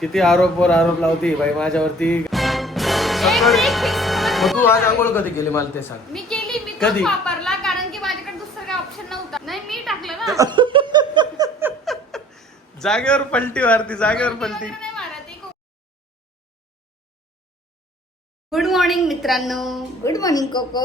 किती आरोपवर आरोप लावती बाई माझ्यावरती? मग तू आज आंघोळ कधी केली मला ते सांग. मी केली मी कधी? वापरला कारण की माझ्याकडे दुसरं काही ऑप्शन नव्हता. नाही मी टाकलं ना. जागेवर पलटी मारती जागेवर पलटी. नाही गुड मॉर्निंग मित्रांनो. गुड मॉर्निंग कोको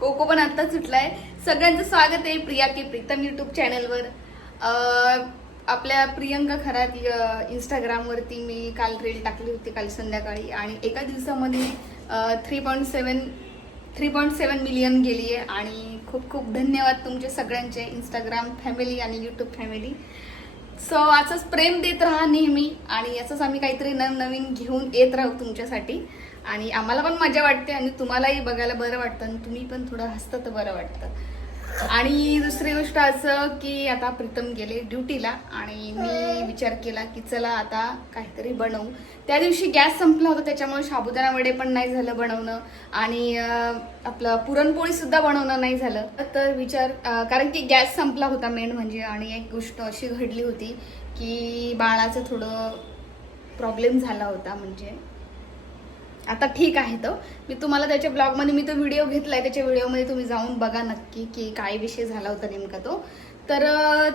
कोको पण आता सुटलाय. सगळ्यांचं स्वागत आहे प्रिया की प्रीतम युट्यूब चॅनलवर अं, आपल्या प्रियंका खरात इंस्टाग्रामवरती मी काल रील टाकली होती काल संध्याकाळी आणि एका दिवसामध्ये three point seven three point seven million गेली आहे आणि खूप खूप धन्यवाद तुमचे सगळ्यांचे इंस्टाग्राम फॅमिली आणि यूट्यूब फॅमिली सो असंच प्रेम देत राहा नेहमी आणि असंच आम्ही काहीतरी नवनवीन घेऊन येत राहू तुमच्यासाठी. आणि आम्हाला पण मजा वाटते आणि तुम्हालाही बघायला बरं वाटतं आणि तुम्ही पण थोडं हसतं तर बरं वाटतं. आणि दुसरी गोष्ट असं की आता प्रीतम गेले ड्युटीला आणि मी विचार केला की चला आता काहीतरी बनवू. त्या दिवशी गॅस संपला होता त्याच्यामुळे साबुदाणा वडे पण नाही झालं बनवणं आणि आपलं पुरणपोळी सुद्धा बनवणं नाही झालं. तर विचार कारण की गॅस संपला होता मेन म्हणजे आणि एक गोष्ट अशी घडली होती की बाळाचं थोडं प्रॉब्लेम झाला होता म्हणजे. आता ठीक आहे तो. मी तुम्हाला त्याच्या ब्लॉगमध्ये मी तो व्हिडिओ घेतला आहे त्याच्या व्हिडिओमध्ये तुम्ही जाऊन बघा नक्की की काय विषय झाला होता नेमका तो. तर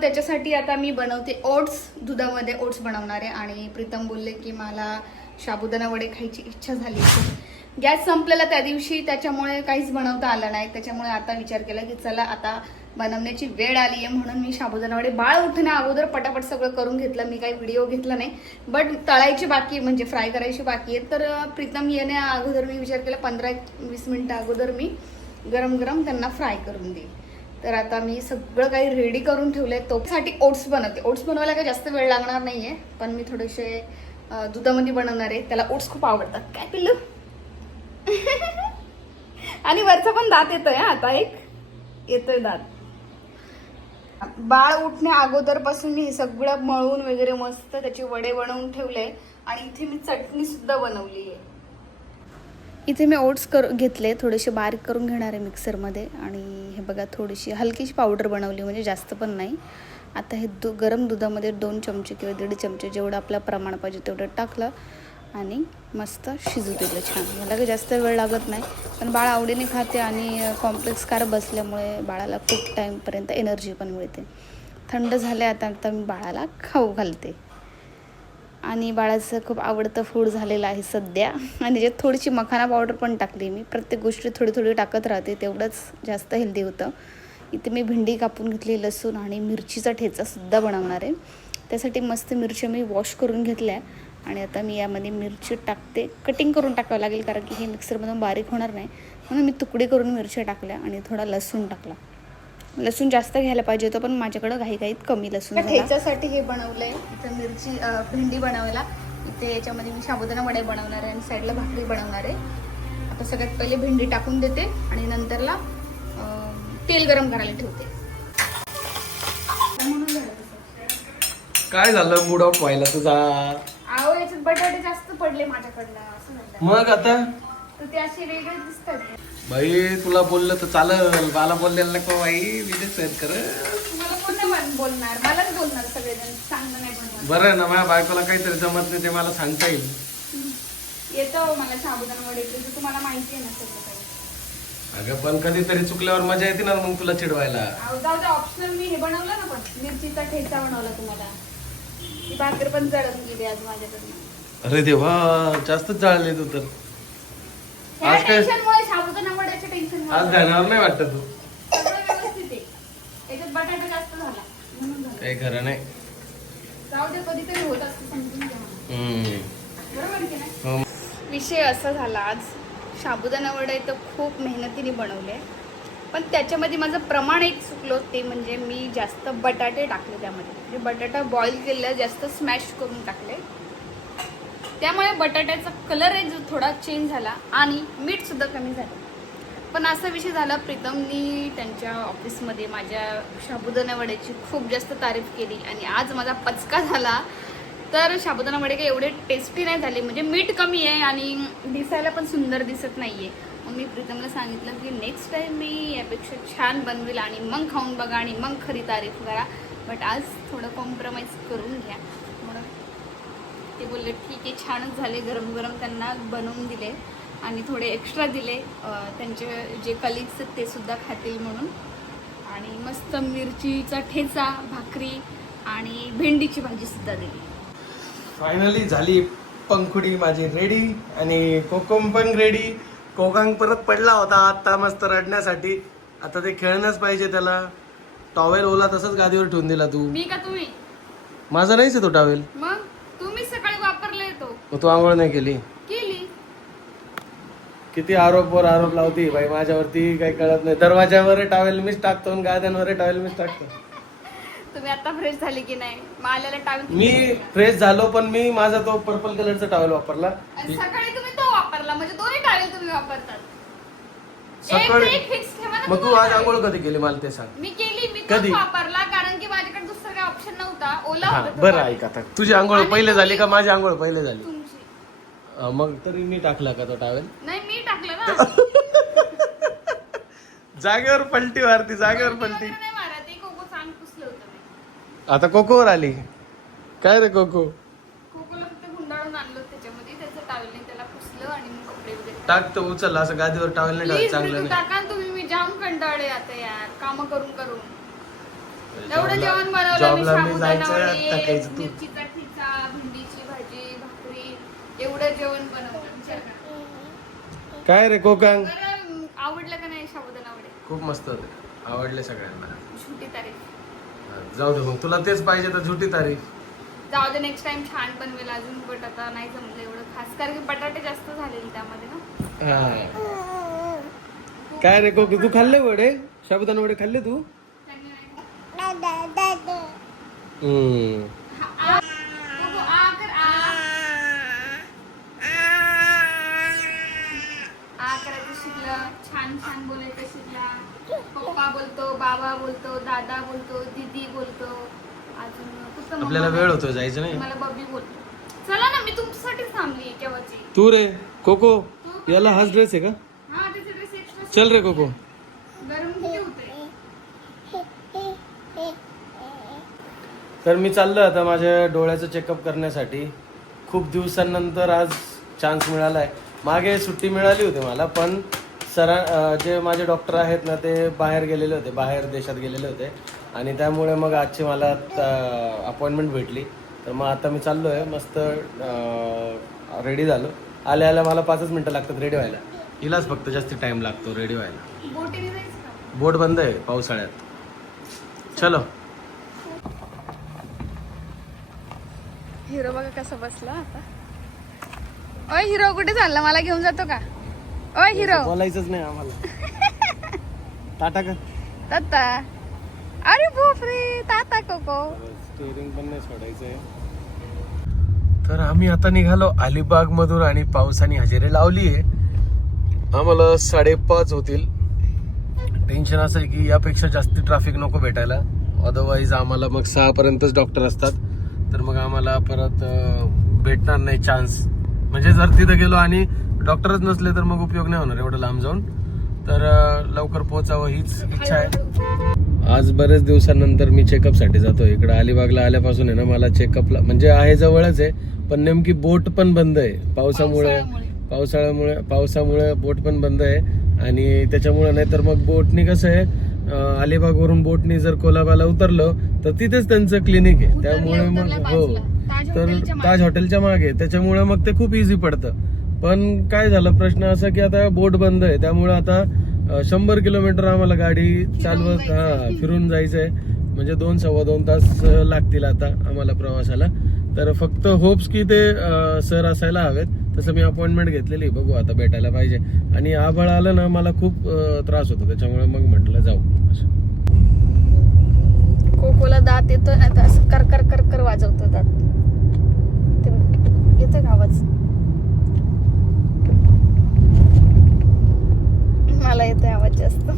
त्याच्यासाठी आता मी बनवते ओट्स दुधामध्ये ओट्स बनवणार. आहे आणि प्रीतम बोलले की मला साबुदाणा वडे खायची इच्छा झाली होती. गॅस संपलेला त्या दिवशी त्याच्यामुळे काहीच बनवता आलं नाही. त्याच्यामुळे आता विचार केला की चला आता बनवण्याची वेळ आली आहे म्हणून मी शाबुदानावडे बाळ उठण्या अगोदर पटापट सगळं करून घेतलं. मी काही व्हिडिओ घेतला नाही. बट तळायची बाकी म्हणजे फ्राय करायची बाकी आहे. तर प्रीतम येण्या अगोदर मी विचार केला पंधरा वीस मिनटं अगोदर मी गरम गरम त्यांना फ्राय करून देईल तर आता मी सगळं काही रेडी करून ठेवलंय. तोसाठी ओट्स बनवते. ओट्स बनवायला काही जास्त वेळ लागणार नाही आहे पण मी थोडेसे दुधामध्ये बनवणार आहे. त्याला ओट्स खूप आवडतात. काय पिल्लू? आणि वरचा पण दात येतोय हा आता एक. येतोय दात. बाळ उठण्या अगोदरपासून मी सगळं मळून वगैरे मस्त त्याचे वडे बनवून ठेवले आणि इथे मी चटणी सुद्धा बनवली आहे. इथे मी ओट्स कर घेतले थोडेसे बारीक करून घेणार आहे मिक्सरमध्ये. आणि हे बघा थोडीशी हलकीशी पावडर बनवली म्हणजे जास्त पण नाही. आता हे दु गरम दुधामध्ये दोन चमचे किंवा दीड चमचे जेवढं आपलं प्रमाण पाहिजे तेवढं टाकलं. आणि मस्त शिजू दिलं छान. मला काही जास्त वेळ लागत नाही पण बाळ आवडीने खाते आणि कॉम्प्लेक्स कार बसल्यामुळे बाळाला खूप टाईमपर्यंत एनर्जी पण मिळते. थंड झाले आता आता मी बाळाला खाऊ घालते. आणि बाळाचं खूप आवडतं फूड झालेलं आहे सध्या. आणि जे थोडीशी मखाना पावडर पण टाकली मी प्रत्येक गोष्टी थोडी थोडी टाकत राहते तेवढंच जास्त हेल्दी होतं. इथे मी भेंडी कापून घेतली लसूण आणि मिरचीचा ठेचासुद्धा बनवणार आहे. त्यासाठी मस्त मिरच्या मी वॉश करून घेतल्या. आणि आता मी यामध्ये मिरची टाकते. कटिंग करून टाकावं लागेल कारण की हे मिक्सरमधून बारीक होणार नाही. म्हणून मी तुकडे करून मिरच्या टाकल्या आणि थोडा लसूण टाकला. लसूण जास्त घ्यायला पाहिजे होतं पण माझ्याकडं घाईघाईत कमी लसूण ठेच्यासाठी हे बनवलंय. इथं मिरची भेंडी बनवायला. इथे याच्यामध्ये मी साबुदाणा वडे बनवणार आहे आणि साईडला भाकरी बनवणार आहे. आता सगळ्यात पहिले भेंडी टाकून देते आणि नंतरला तेल गरम करायला ठेवते. काय झालं? मूड ऑफ व्हायला तुझा? आहो बटाटे जास्त पडले माझ्याकडनं असं मग आता? तर ते असे वेगळे दिसतात. बाई तुला बोललं तर चालेल. मला बोललेलं नको बाई. विजय सर कर तुम्हाला कोण नाही म्हण- बोलणार? मलाच बोलणार सगळेजण. चांगलं नाही बरं आहे ना माझ्या बायकोला काहीतरी जमत नाही ते मला सांगता येईल. येतो मला साबुदाणा वडे. ते तुम्हाला माहिती आहे ना सगळं काही. अगं पण कधीतरी चुकल्यावर मजा येते ना मग तुला चिडवायला. अहो, जाऊ दे ऑप्शनल मी हे बनवलं ना पण. मिरचीचा ठेचा बनवला तुम्हाला. ती भाकर पण जळून गेली आज माझ्याकडनं. अरे देवा जास्तच जाळले तू तर. आज काय- आज जाणार नाही वाटत तू. जास्त. काही खरं नाही. हम्म. हो. विषय असा झाला आज साबुदाणा वडे तर खूप मेहनतीने बनवले पण त्याच्यामध्ये माझं प्रमाण एक चुकलं ते म्हणजे मी जास्त बटाटे टाकले त्यामध्ये. म्हणजे बटाटा बॉईल केलेला जास्त स्मॅश करून टाकले. त्यामुळे बटाट्याचा कलर जो थोडा चेंज झाला आणि मीठसुद्धा कमी झालं. पण असा विषय झाला प्रीतमनी त्यांच्या ऑफिसमध्ये माझ्या शाबुदाना वड्याची खूप जास्त तारीफ केली आणि आज माझा पचका झाला. तर शाबुदाना वडे काही एवढे टेस्टी नाही झाले म्हणजे मीठ कमी आहे आणि दिसायला पण सुंदर दिसत नाही आहे मग मी प्रीतमला सांगितलं की नेक्स्ट टाईम मी यापेक्षा छान बनवेल आणि मग खाऊन बघा आणि मग खरी तारीफ करा. बट आज थोडं कॉम्प्रोमाइज करून घ्या. ते बोलले ठीक आहे छानच झाले गरम गरम त्यांना बनवून दिले आणि थोडे एक्स्ट्रा दिले त्यांचे जे कलिग्स आहेत ते सुद्धा खातील म्हणून. आणि मस्त मिरचीचा ठेचा भाकरी आणि भेंडीची भाजी सुद्धा दिली. फायनली झाली पंखुडी माझी रेडी आणि कोकम पण रेडी कोकांग परत पडला होता आता मस्त रडण्यासाठी. आता ते खेळणंच पाहिजे त्याला. टॉवेल ओला तसंच गादीवर ठेवून दिला तू. मी का तुम्ही? माझा नाहीच आहे तो टॉवेल मग तुम्ही सकाळी वापरला येतो मग तू आंघोळ नाही केली? केली. किती आरोपवर आरोप लावती बाई माझ्यावरती काही कळत नाही. दरवाजावर टॉवेल मीच टाकतो आणि गाद्यांवर टॉवेल मीच टाकतो. तुम्ही आता फ्रेश झाली की नाही? मी फ्रेश झालो पण मी माझा तो पर्पल कलरचा टॉवेल वापरला. आणि सकाळी तुम्ही तो वापरला म्हणजे दोन्ही टावेल तुम्ही वापरतात. एक सकाळी- ते एक fix ठेवा ना मग तू आज. आंघोळ कधी केली मला ते सांग. मी केली मी कधी? वापरला कारण की माझ्याकडे दुसरा काही ऑप्शन नव्हता. ओला हा होता तो बरं towel. ऐक आता. तुझी आंघोळ पहिले तुम्ही- झाली का माझी आंघोळ पहिले झाली? अं, मग तरी मी टाकला का तो टॉवेल नाही मी टाकलं ना. जागेवर पलटी मारती जागेवर पलटी. नाही मारा ते कोको चांग पुसलं होतं मी. आता कोकोवर आली. काय रे कोको? कोकोला फक्त गुंडाळून आणलं त्याच्यामध्ये त्याचं टावेलने त्याला पुसलं आणि मग कपडे वगैरे. टाक तर उचल असं गादीवर टॉवेल नाही टाक प्लीज चांगलं नाही. टाका ना तुम्ही मी जाम कंटाळे आता यार काम करून करून. एवढं जेवण बनवलं मी जॉबला मी साबुदाणा जायचं वडे, टाकायचं तू मिरचीचा जेवण. काय रे बरं आवडलं का नाही साबुदाणा वडे? खूप मस्त होते. आवडले सगळ्यांना. छोटी तारीफ. जाऊ दे मग तुला तेच पाहिजे तर झुटी तारीफ. जाऊ दे नेक्स्ट टाइम छान बनवेल अजून बट आता नाही जमलं एवढं खास कारण की बटाटे जास्त झालेले त्यामध्ये ना. हा. काय रे कोको तू खाल्ले वडे? साबुदाणा वडे खाल्ले तू? त्यांनी नाही हम्म. हा, आ. कोको, आ कर, आ. आ करायचं शिकलं छान छान बोलायचं शिकला. पप्पा बोलतो बाबा बोलतो दादा बोलतो दीदी बोलतो. अजून आपल्याला वेळ होतो जायचं नाही. मला बब्बी बोलतो. चला ना मी तुमच्यासाठीच थांबली केव्हाची. तू रे कोको याला हाच ड्रेस आहे का? हा त्याचे ड्रेस एक्स्ट्रा चल रे कोको. गरम किती होते तर मी चाललो आता माझ्या डोळ्याचं चेकअप करण्यासाठी. खूप दिवसांनंतर आज चान्स मिळाला आहे मागे सुट्टी मिळाली होती मला पण सरा जे माझे डॉक्टर आहेत ना ते बाहेर गेलेले होते बाहेर देशात गेलेले होते. आणि त्यामुळे मग आजची मला अपॉइंटमेंट भेटली. तर मग आता मी चाललो आहे मस्त रेडी झालो. आल्या आल्या मला पाचच मिनटं लागतात रेडी व्हायला. हिलाच फक्त जास्त टाईम लागतो रेडी व्हायला. बोट बंद आहे पावसाळ्यात. चलो. हिरो बघा कसा बसला आता. ओय हिरो कुठे चालला? मला घेऊन जातो का? ओय हिरो. बोलायचंच नाही आम्हाला. टाटा का ताता अरे बापरे ताता कोको. स्टेअरिंग पण नाही सोडायचंय. तर आम्ही आता निघालो अलिबाग मधून आणि पावसाने हजेरी लावली आहे आम्हाला साडेपाच होतील. टेन्शन असं आहे की यापेक्षा जास्त ट्रॅफिक नको भेटायला. अदरवाईज आम्हाला मग सहा पर्यंतच डॉक्टर असतात. तर मग आम्हाला परत भेटणार नाही चान्स म्हणजे जर तिथं गेलो आणि डॉक्टरच नसले तर मग उपयोग नाही होणार एवढं लांब जाऊन. तर लवकर पोहोचावं हीच इच्छा आहे. आज बरेच दिवसानंतर मी चेकअपसाठी जातो इकडं अलिबागला आल्यापासून आहे ना मला चेकअपला म्हणजे आहे जवळच आहे पण नेमकी बोट पण बंद आहे. पावसामुळे पावसाळ्यामुळे. पावसामुळे बोट पण बंद आहे. आणि त्याच्यामुळे नाही तर मग बोटनी कसं आहे अं, अलिबागवरून बोटनी जर कोलाबाला उतरलं तर तिथेच त्यांचं क्लिनिक आहे. त्यामुळे मग हो. तर ताज हॉटेलच्या मागे. त्याच्यामुळे मग ते खूप इझी पडतं. पण काय झालं प्रश्न असा की आता बोट बंद आहे त्यामुळे आता शंभर किलोमीटर आम्हाला गाडी चालवत हा फिरून जायचंय. म्हणजे दोन सव्वा दोन तास लागतील आता आम्हाला प्रवासाला. तर फक्त होप्स की ते सर असायला हवेत. तसं मी अपॉइंटमेंट घेतलेली. बघू आता भेटायला पाहिजे. आणि आभाळ आलं ना मला खूप त्रास होतो. त्याच्यामुळे मग म्हटलं जाऊ. कोकोला दात येतो कर कर कर कर वाजवतो दात. येतोय का आवाज? मला येतोय आवाज जास्त.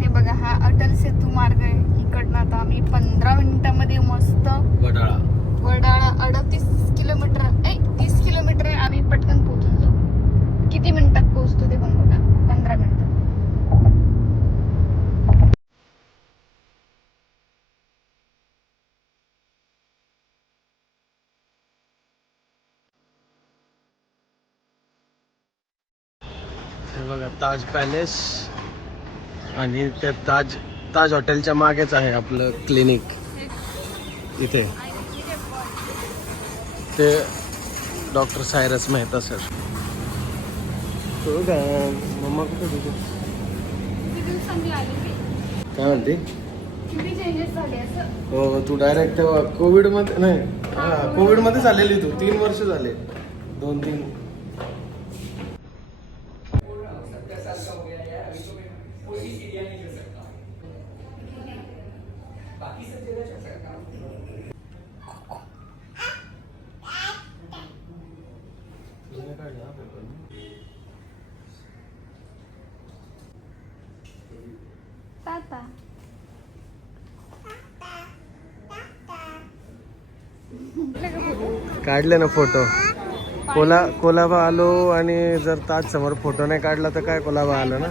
हे बघा हा अटल सेतू मार्ग आहे. इकडनं आता आम्ही पंधरा मिनिटामध्ये मस्त वडाळा. वडाळा अडतीस किलोमीटर ए तीस किलोमीटर आहे. आम्ही पटकन पोहोचून जाऊ. किती मिनिटात पोहोचतो ते पण बघा ताज पॅलेस आणि त्या ताज ताज हॉटेलच्या मागेच आहे आपलं क्लिनिक. इथे. ते doctor Cyrus Mehta sir. Mamma कुठे काय म्हणते? हो तू डायरेक्ट तेव्हा कोविडमध्ये नाही हा कोविड मध्येच आलेली तू. तीन वर्ष झाले. दोन तीन. ताता काढले ना फोटो. कोला कोलाबा आलो आणि जर ताज समोर फोटो नाही काढला तर काय कोलाबा आलो ना?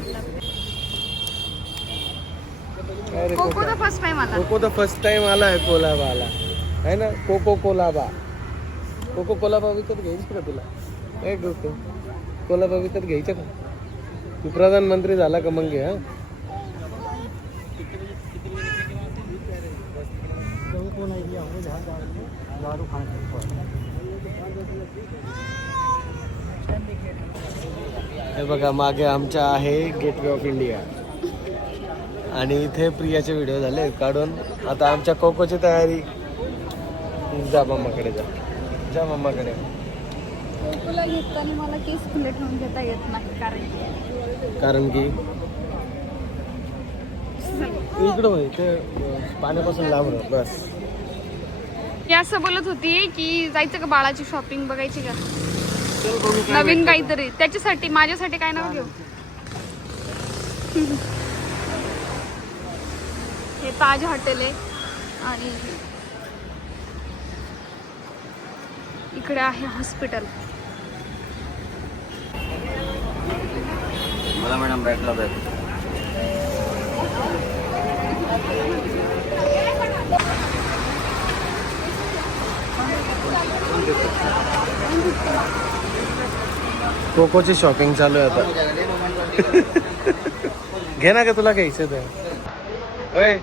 कोको? तर फर्स्ट टाइम आला. कोको तर फर्स्ट टाइम आला आहे कोलाबा आला. आहे ना? कोको कोलाबा. कोको कोलाबा विकत घ्यायची का तुला? काय कोलाबा विकत घ्यायचं का? तू प्रधानमंत्री झाला का मग घे हा? हे बघा मागे आमच्या आहे गेटवे ऑफ इंडिया आणि इथे प्रियाचे व्हिडिओ झाले. काढून आता आमच्या कोकोची तयारी. जा मम्माकडे जा. जा मम्माकडे कोकोला घेताना मला केस खुले ठेवून घेता येत नाही कारण कारण की? इकडं होय ते पाण्यापासून लांब बस. मी असं बोलत होती की जायचं का बाळाची शॉपिंग बघायची का? नवीन. काहीतरी. त्याच्यासाठी माझ्यासाठी काय नाव घेऊ? हे ताज हॉटेल आहे. आणि इकडे आहे हॉस्पिटल. मला मॅडम भेटला कोकोची शॉपिंग चालू आहे आता. घे ना का तुला घ्यायचं ते. ओय